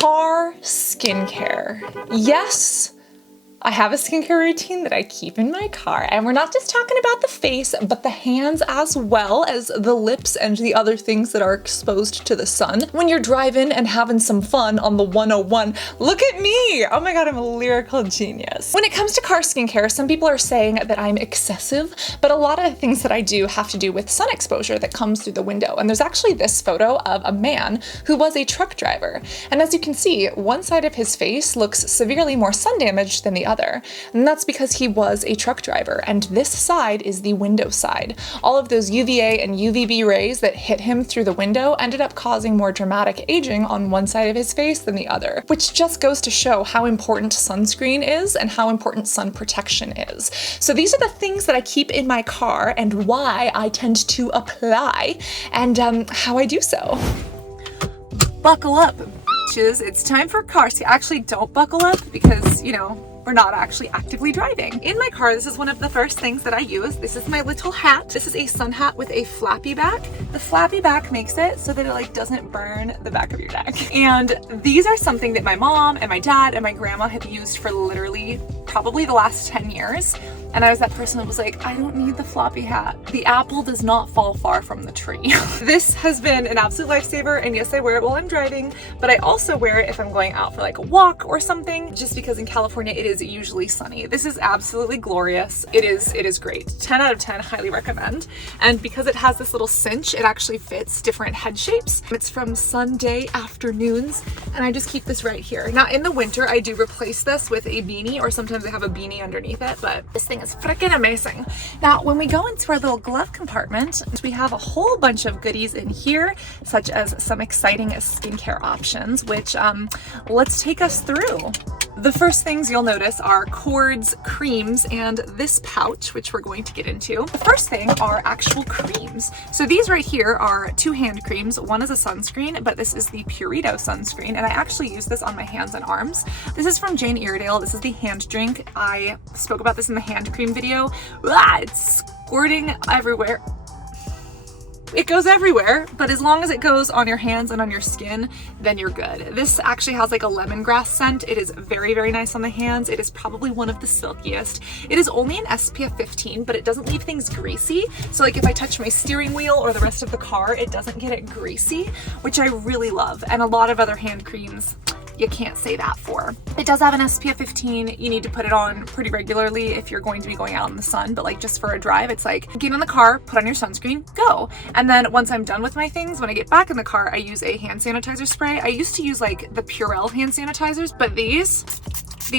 Car skincare. Yes, I have a skincare routine that I keep in my car, and we're not just talking about the face, but the hands as well as the lips and the other things that are exposed to the sun. When you're driving and having some fun on the 101, look at me! Oh my god, I'm a lyrical genius. When it comes to car skincare, some people are saying that I'm excessive, but a lot of the things that I do have to do with sun exposure that comes through the window. And there's actually this photo of a man who was a truck driver. And as you can see, one side of his face looks severely more sun damaged than the other. And that's because he was a truck driver, and this side is the window side. All of those UVA and UVB rays that hit him through the window ended up causing more dramatic aging on one side of his face than the other, which just goes to show how important sunscreen is and how important sun protection is. So these are the things that I keep in my car and why I tend to apply and how I do so. Buckle up, bitches. It's time for car skincare. Actually, don't buckle up because, you know, we're not actually actively driving. In my car, this is one of the first things that I use. This is my little hat. This is a sun hat with a flappy back. The flappy back makes it so that it like doesn't burn the back of your neck. And these are something that my mom and my dad and my grandma have used for literally probably the last 10 years. And I was that person that was like, I don't need the floppy hat. The apple does not fall far from the tree. This has been an absolute lifesaver, and yes, I wear it while I'm driving, but I also wear it if I'm going out for like a walk or something, just because in California it is usually sunny. This is absolutely glorious. It is great. 10 out of 10, highly recommend. And because it has this little cinch, it actually fits different head shapes. It's from Sunday afternoons, and I just keep this right here. Now in the winter, I do replace this with a beanie, or sometimes I have a beanie underneath it, but this thing is freaking amazing. Now, when we go into our little glove compartment, we have a whole bunch of goodies in here, such as some exciting skincare options, which let's take us through. The first things you'll notice are cords, creams, and this pouch, which we're going to get into. The first thing are actual creams. So these right here are 2 hand creams. One is a sunscreen, but this is the Purito sunscreen, and I actually use this on my hands and arms. This is from Jane Iredale. This is the hand drink. I spoke about this in the hand cream video. It's squirting everywhere. It goes everywhere, but as long as it goes on your hands and on your skin, then you're good. This actually has like a lemongrass scent. It is very, very nice on the hands. It is probably one of the silkiest. It is only an SPF 15, but it doesn't leave things greasy. So like if I touch my steering wheel or the rest of the car, it doesn't get it greasy, which I really love. And a lot of other hand creams, you can't say that for. It does have an SPF 15. You need to put it on pretty regularly if you're going to be going out in the sun, but like just for a drive, it's like get in the car, put on your sunscreen, go. And then once I'm done with my things, when I get back in the car, I use a hand sanitizer spray. I used to use like the Purell hand sanitizers, but these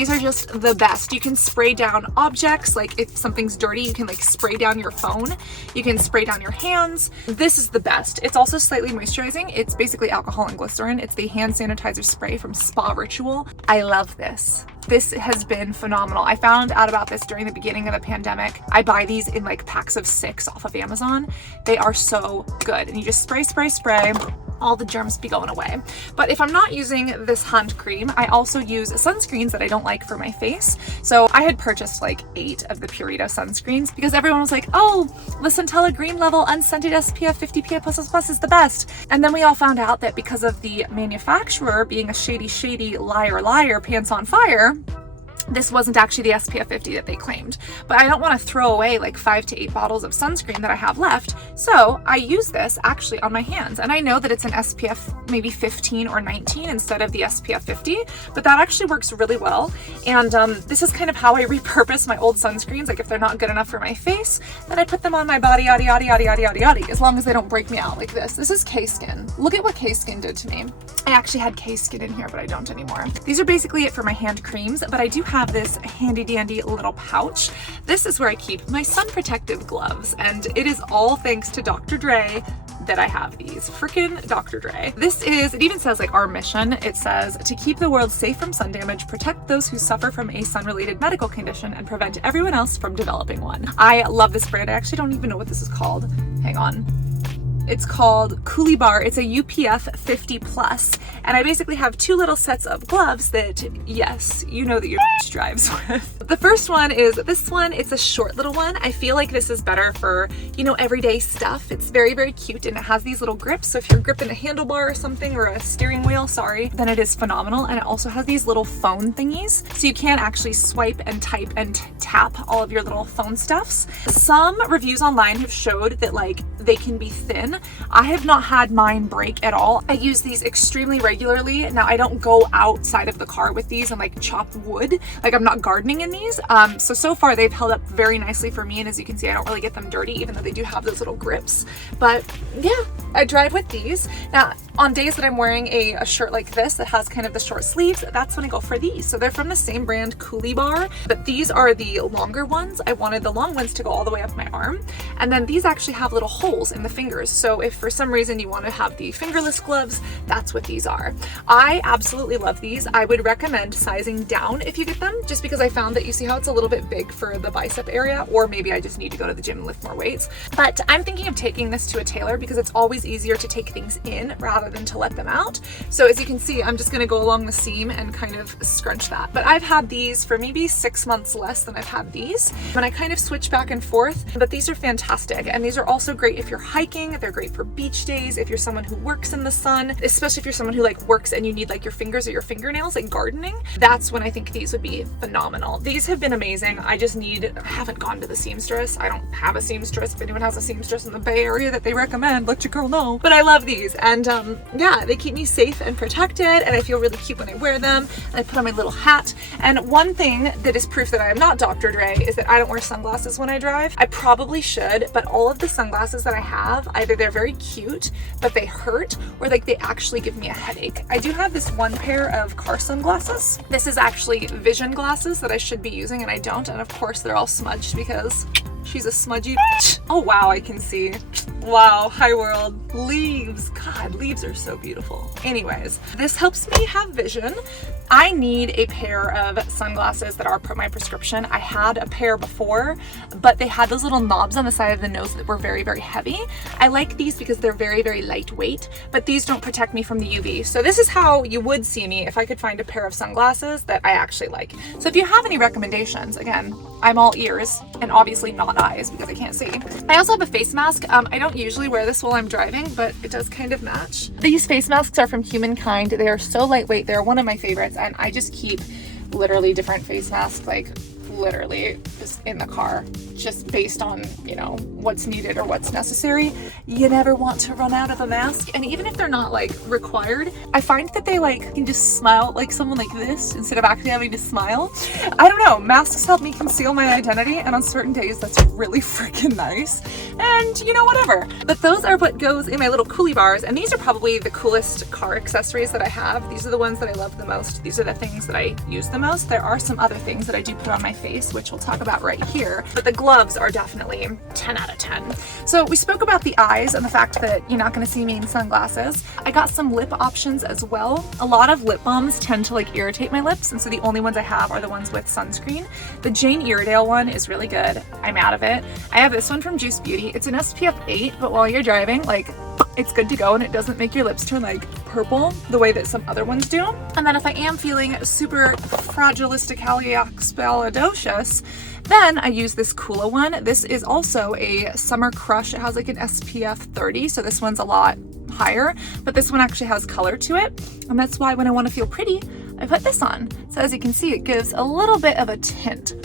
are just the best. You can spray down objects, like if something's dirty, you can like spray down your phone. You can spray down your hands. This is the best. It's also slightly moisturizing. It's basically alcohol and glycerin. It's the hand sanitizer spray from Spa Ritual. I love this. This has been phenomenal. I found out about this during the beginning of the pandemic. I buy these in like packs of 6 off of Amazon. They are so good. And you just spray, spray, spray. All the germs be going away. But if I'm not using this hand cream, I also use sunscreens that I don't like for my face. So I had purchased like 8 of the Purito sunscreens because everyone was like, oh, the Centella Green Level Unscented SPF 50 PA++ is the best. And then we all found out that because of the manufacturer being a shady, liar, pants on fire, this wasn't actually the SPF 50 that they claimed. But I don't want to throw away like 5 to 8 bottles of sunscreen that I have left. So I use this actually on my hands. And I know that it's an SPF maybe 15 or 19 instead of the SPF 50, but that actually works really well. And this is kind of how I repurpose my old sunscreens. Like if they're not good enough for my face, then I put them on my body, as long as they don't break me out like this. This is K-Skin. Look at what K-Skin did to me. I actually had K-Skin in here, but I don't anymore. These are basically it for my hand creams, but I do have this handy dandy little pouch. This is where I keep my sun protective gloves, and it is all thanks to Dr. Dre that I have these. Frickin' Dr. Dre. This is, it even says like our mission. It says to keep the world safe from sun damage, protect those who suffer from a sun-related medical condition, and prevent everyone else from developing one. I love this brand. I actually don't even know what this is called. Hang on. It's called Coolie Bar. It's a UPF 50 plus, and I basically have two little sets of gloves that, yes, you know that your drives with. The first one is this one. It's a short little one. I feel like this is better for, you know, everyday stuff. It's very, very cute, and it has these little grips. So if you're gripping a handlebar or something, or a steering wheel, sorry, then it is phenomenal. And it also has these little phone thingies, so you can actually swipe and type and tap all of your little phone stuffs. Some reviews online have showed that like they can be thin. I have not had mine break at all. I use these extremely regularly. Now I don't go outside of the car with these and like chop wood. Like I'm not gardening in these. So far they've held up very nicely for me. And as you can see, I don't really get them dirty, even though they do have those little grips. But yeah, I drive with these. Now on days that I'm wearing a shirt like this that has kind of the short sleeves, that's when I go for these. So they're from the same brand, Coolie Bar, but these are the longer ones. I wanted the long ones to go all the way up my arm. And then these actually have little holes in the fingers. So if for some reason you want to have the fingerless gloves, that's what these are. I absolutely love these. I would recommend sizing down if you get them, just because I found that you see how it's a little bit big for the bicep area, or maybe I just need to go to the gym and lift more weights. But I'm thinking of taking this to a tailor because it's always easier to take things in rather than to let them out. So as you can see, I'm just going to go along the seam and kind of scrunch that. But I've had these for maybe 6 months less than I've had these, and I kind of switch back and forth, but these are fantastic. And these are also great if you're hiking. They're great for beach days, if you're someone who works in the sun, especially if you're someone who like works and you need like your fingers or your fingernails, like gardening. That's when I think these would be phenomenal. These have been amazing. I haven't gone to the seamstress. I don't have a seamstress. If anyone has a seamstress in the Bay Area that they recommend, let your girl know. But I love these, and yeah, they keep me safe and protected, and I feel really cute when I wear them, and I put on my little hat. And one thing that is proof that I am not Dr. Dre is that I don't wear sunglasses when I drive. I probably should, but all of the sunglasses that I have, either they're very cute, but they hurt, or like they actually give me a headache. I do have this one pair of car sunglasses. This is actually vision glasses that I should be using, and I don't. And of course they're all smudged because she's a smudgy bitch. Oh wow, I can see. Wow, hi world. Leaves. God, leaves are so beautiful. Anyways, this helps me have vision. I need a pair of sunglasses that are my prescription. I had a pair before, but they had those little knobs on the side of the nose that were very, very heavy. I like these because they're very, very lightweight, but these don't protect me from the UV. So this is how you would see me if I could find a pair of sunglasses that I actually like. So if you have any recommendations, again, I'm all ears, and obviously not eyes because I can't see. I also have a face mask. I don't usually wear this while I'm driving, but it does kind of match. These face masks are from Humankind. They are so lightweight. They're one of my favorites, and I just keep literally different face masks, like literally just in the car, just based on, you know, what's needed or what's necessary. You never want to run out of a mask. And even if they're not like required, I find that they like can just smile like someone like this instead of actually having to smile. I don't know, masks help me conceal my identity, and on certain days that's really freaking nice. And you know, whatever. But those are what goes in my little Coolie Bars, and these are probably the coolest car accessories that I have. These are the ones that I love the most. These are the things that I use the most. There are some other things that I do put on my face, which we'll talk about right here, but the gloves are definitely 10 out of 10. So we spoke about the eyes and the fact that you're not going to see me in sunglasses. I got some lip options as well. A lot of lip balms tend to like irritate my lips, and so the only ones I have are the ones with sunscreen. The Jane Iredale one is really good. I'm out of it. I have this one from Juice Beauty. It's an SPF 8, but while you're driving, like, it's good to go, and it doesn't make your lips turn like purple the way that some other ones do. And then if I am feeling super fragilisticalioxidocious, then I use this Coola one. This is also a Summer Crush. It has like an SPF 30, so this one's a lot higher, but this one actually has color to it, and that's why when I want to feel pretty, I put this on. So as you can see, it gives a little bit of a tint.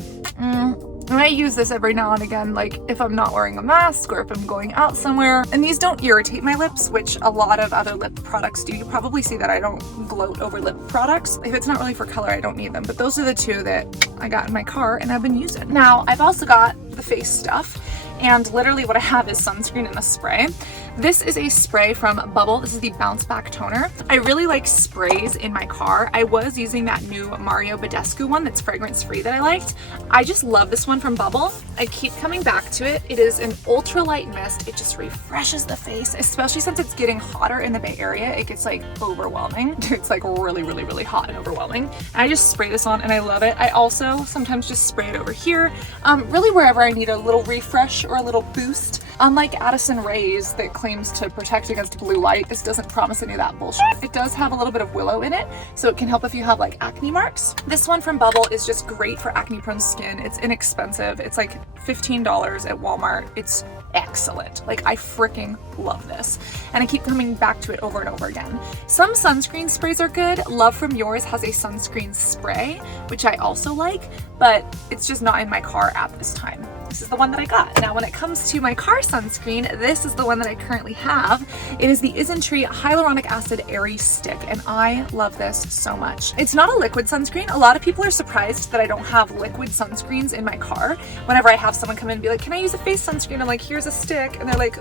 And I use this every now and again, like if I'm not wearing a mask or if I'm going out somewhere. And these don't irritate my lips, which a lot of other lip products do. You probably see that I don't gloat over lip products. If it's not really for color, I don't need them. But those are the two that I got in my car and I've been using. Now, I've also got the face stuff. And literally what I have is sunscreen and a spray. This is a spray from Bubble. This is the Bounce Back Toner. I really like sprays in my car. I was using that new Mario Badescu one that's fragrance free that I liked. I just love this one from Bubble. I keep coming back to it. It is an ultralight mist. It just refreshes the face, especially since it's getting hotter in the Bay Area. It gets like overwhelming. It's like really, really, really hot and overwhelming. And I just spray this on and I love it. I also sometimes just spray it over here, really wherever I need a little refresh or a little boost. Unlike Addison Rae's that claims to protect against blue light. This doesn't promise any of that bullshit. It does have a little bit of willow in it, so it can help if you have like acne marks. This one from Bubble is just great for acne prone skin. It's inexpensive. It's like $15 at Walmart. It's excellent. Like, I freaking love this. And I keep coming back to it over and over again. Some sunscreen sprays are good. Love from Yours has a sunscreen spray, which I also like, but it's just not in my car at this time. This is the one that I got. Now, when it comes to my car sunscreen, this is the one that I currently have. It is the Isntree Hyaluronic Acid Airy Stick, and I love this so much. It's not a liquid sunscreen. A lot of people are surprised that I don't have liquid sunscreens in my car. Whenever I have someone come in and be like, can I use a face sunscreen? I'm like, here's a stick. And they're like,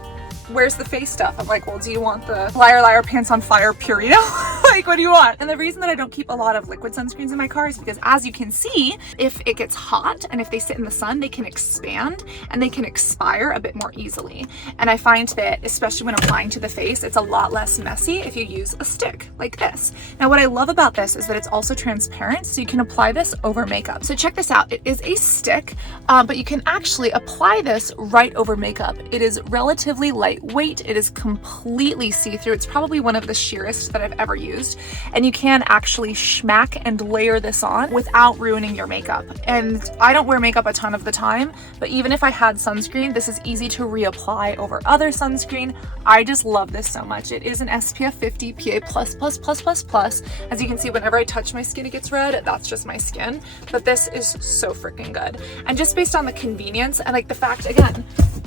where's the face stuff? I'm like, well, do you want the liar liar pants on fire Purino? Like, what do you want? And the reason that I don't keep a lot of liquid sunscreens in my car is because, as you can see, if it gets hot and if they sit in the sun, they can expand and they can expire a bit more easily. And I find that, especially when applying to the face, it's a lot less messy if you use a stick like this. Now, what I love about this is that it's also transparent, so you can apply this over makeup. So check this out. It is a stick, but you can actually apply this right over makeup. It is relatively lightweight. It is completely see-through. It's probably one of the sheerest that I've ever used. And you can actually schmack and layer this on without ruining your makeup. And I don't wear makeup a ton of the time, but even if I had sunscreen, this is easy to reapply over other sunscreen. I just love this so much. It is an SPF 50 PA++++++. As you can see, whenever I touch my skin, it gets red. That's just my skin. But this is so freaking good. And just based on the convenience and like the fact, again,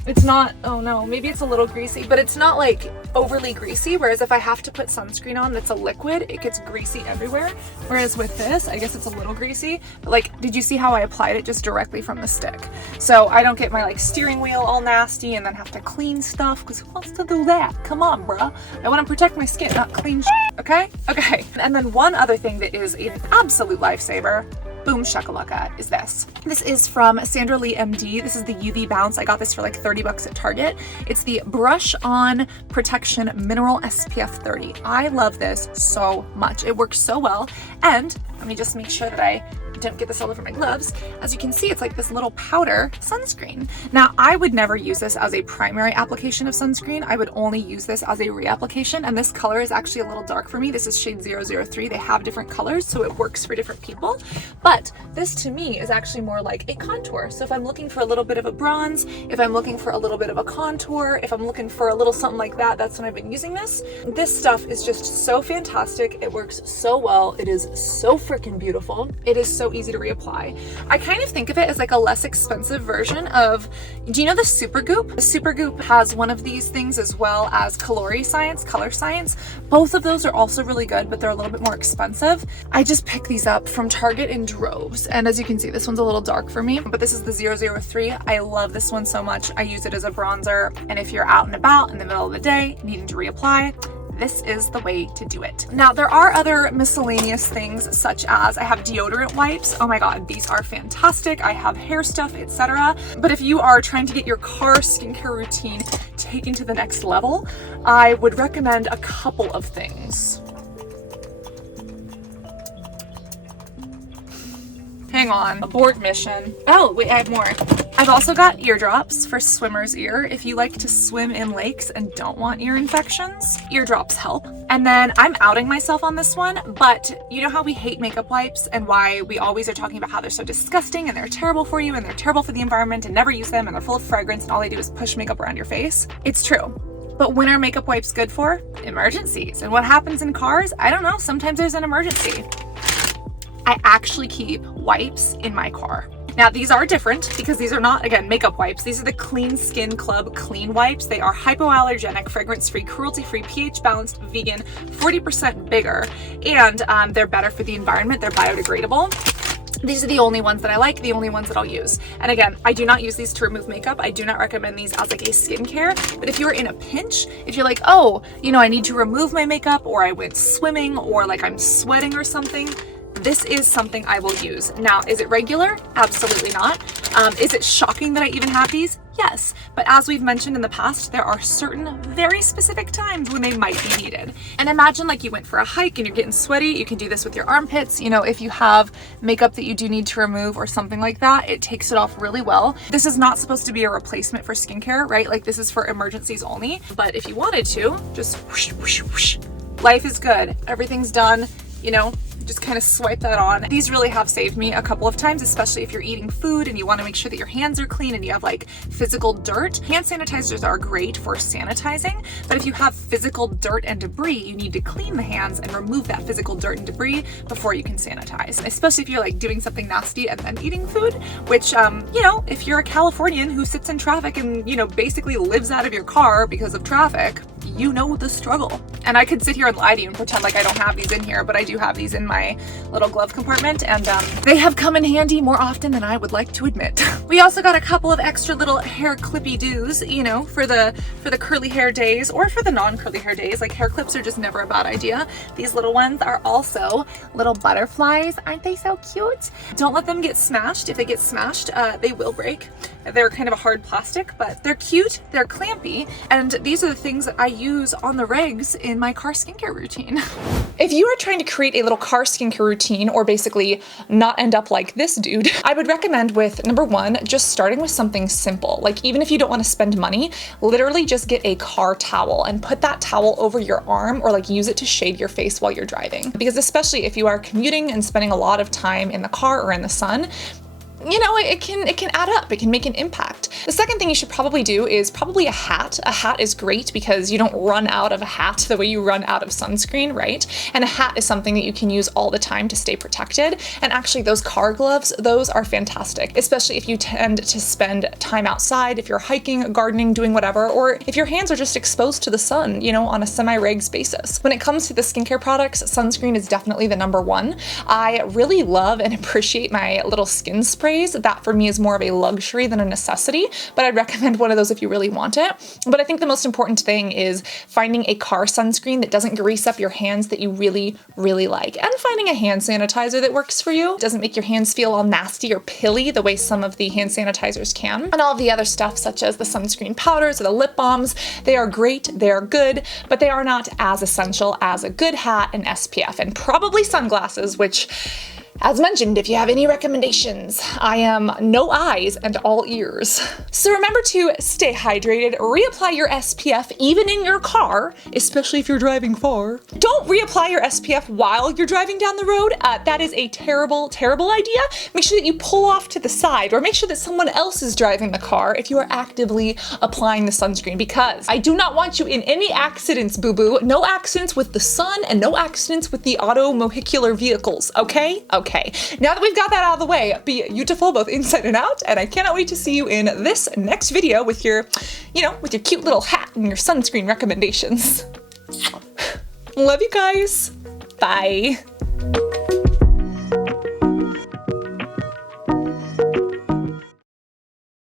it's not, oh no, maybe it's a little greasy, but it's not like overly greasy. Whereas if I have to put sunscreen on that's a liquid, it gets greasy everywhere. Whereas with this, I guess it's a little greasy, but like, did you see how I applied it just directly from the stick? So I don't get my like steering wheel all nasty and then have to clean stuff, because who wants to do that? Come on, bruh. I want to protect my skin, not clean shit, okay? Okay. And then one other thing that is an absolute lifesaver, boom shakalaka, is this. This is from Sandra Lee MD. This is the UV Bounce. I got this for like 30 bucks at Target. It's the Brush On Protection Mineral SPF 30. I love this so much. It works so well. And let me just make sure that I don't get this all over my gloves. As you can see, it's like this little powder sunscreen. Now, I would never use this as a primary application of sunscreen. I would only use this as a reapplication, and this color is actually a little dark for me. This is shade 003. They have different colors, so it works for different people. But this to me is actually more like a contour. So if I'm looking for a little bit of a bronze, if I'm looking for a little bit of a contour, if I'm looking for a little something like that, that's when I've been using this. This stuff is just so fantastic. It works so well. It is so freaking beautiful. It is so easy to reapply. I kind of think of it as like a less expensive version of, do you know the Supergoop? The Supergoop has one of these things, as well as Color Science. Both of those are also really good, but they're a little bit more expensive. I just pick these up from Target in droves. And as you can see, this one's a little dark for me, but this is the 003. I love this one so much. I use it as a bronzer. And if you're out and about in the middle of the day needing to reapply, this is the way to do it. Now, there are other miscellaneous things, such as I have deodorant wipes. Oh my God, these are fantastic. I have hair stuff, etc. But if you are trying to get your car skincare routine taken to the next level, I would recommend a couple of things. Hang on, abort mission. Oh, wait, I have more. I've also got eardrops for swimmer's ear. If you like to swim in lakes and don't want ear infections, eardrops help. And then I'm outing myself on this one, but you know how we hate makeup wipes and why we always are talking about how they're so disgusting and they're terrible for you and they're terrible for the environment and never use them and they're full of fragrance and all they do is push makeup around your face? It's true. But when are makeup wipes good for? Emergencies. And what happens in cars? I don't know. Sometimes there's an emergency. I actually keep wipes in my car. Now, these are different because these are not, again, makeup wipes. These are the Clean Skin Club Clean Wipes. They are hypoallergenic, fragrance-free, cruelty-free, pH-balanced, vegan, 40% bigger, and they're better for the environment. They're biodegradable. These are the only ones that I like, the only ones that I'll use. And again, I do not use these to remove makeup. I do not recommend these as like a skincare, but if you're in a pinch, if you're like, oh, you know, I need to remove my makeup, or I went swimming, or like I'm sweating or something, this is something I will use. Now, is it regular? Absolutely not. Is it shocking that I even have these? Yes, but as we've mentioned in the past, there are certain very specific times when they might be needed. And imagine like you went for a hike and you're getting sweaty, you can do this with your armpits. You know, if you have makeup that you do need to remove or something like that, it takes it off really well. This is not supposed to be a replacement for skincare, right? Like this is for emergencies only. But if you wanted to, just whoosh, whoosh, whoosh. Life is good. Everything's done, you know, just kind of swipe that on. These really have saved me a couple of times, especially if you're eating food and you want to make sure that your hands are clean and you have like physical dirt. Hand sanitizers are great for sanitizing, but if you have physical dirt and debris, you need to clean the hands and remove that physical dirt and debris before you can sanitize, especially if you're like doing something nasty and then eating food, which, you know, if you're a Californian who sits in traffic and, you know, basically lives out of your car because of traffic, you know the struggle. And I could sit here and lie to you and pretend like I don't have these in here, but I do have these in my little glove compartment, and they have come in handy more often than I would like to admit. We also got a couple of extra little hair clippy doos, you know, for the curly hair days or for the non-curly hair days. Like hair clips are just never a bad idea. These little ones are also little butterflies. Aren't they so cute? Don't let them get smashed. If they get smashed, they will break. They're kind of a hard plastic, but they're cute, they're clampy, and these are the things that I use on the regs in my car skincare routine. If you are trying to create a little car skincare routine, or basically not end up like this dude, I would recommend with number one, just starting with something simple. Like even if you don't want to spend money, literally just get a car towel and put that towel over your arm, or like use it to shade your face while you're driving. Because especially if you are commuting and spending a lot of time in the car or in the sun, you know, it can add up. It can make an impact. The second thing you should probably do is probably a hat. A hat is great because you don't run out of a hat the way you run out of sunscreen, right? And a hat is something that you can use all the time to stay protected. And actually those car gloves, those are fantastic, especially if you tend to spend time outside, if you're hiking, gardening, doing whatever, or if your hands are just exposed to the sun, you know, on a semi-regs basis. When it comes to the skincare products, sunscreen is definitely the number one. I really love and appreciate my little skin sprays. That for me is more of a luxury than a necessity, but I'd recommend one of those if you really want it. But I think the most important thing is finding a car sunscreen that doesn't grease up your hands, that you really, really like, and finding a hand sanitizer that works for you. It doesn't make your hands feel all nasty or pilly the way some of the hand sanitizers can. And all of the other stuff such as the sunscreen powders or the lip balms, they are great, they are good, but they are not as essential as a good hat and SPF, and probably sunglasses, which, as mentioned, if you have any recommendations, I am no eyes and all ears. So remember to stay hydrated, reapply your SPF even in your car, especially if you're driving far. Don't reapply your SPF while you're driving down the road. That is a terrible, terrible idea. Make sure that you pull off to the side, or make sure that someone else is driving the car if you are actively applying the sunscreen, because I do not want you in any accidents, boo-boo. No accidents with the sun and no accidents with the automohicular vehicles, okay? Okay, now that we've got that out of the way, be beautiful both inside and out, and I cannot wait to see you in this next video with your, you know, with your cute little hat and your sunscreen recommendations. Love you guys. Bye.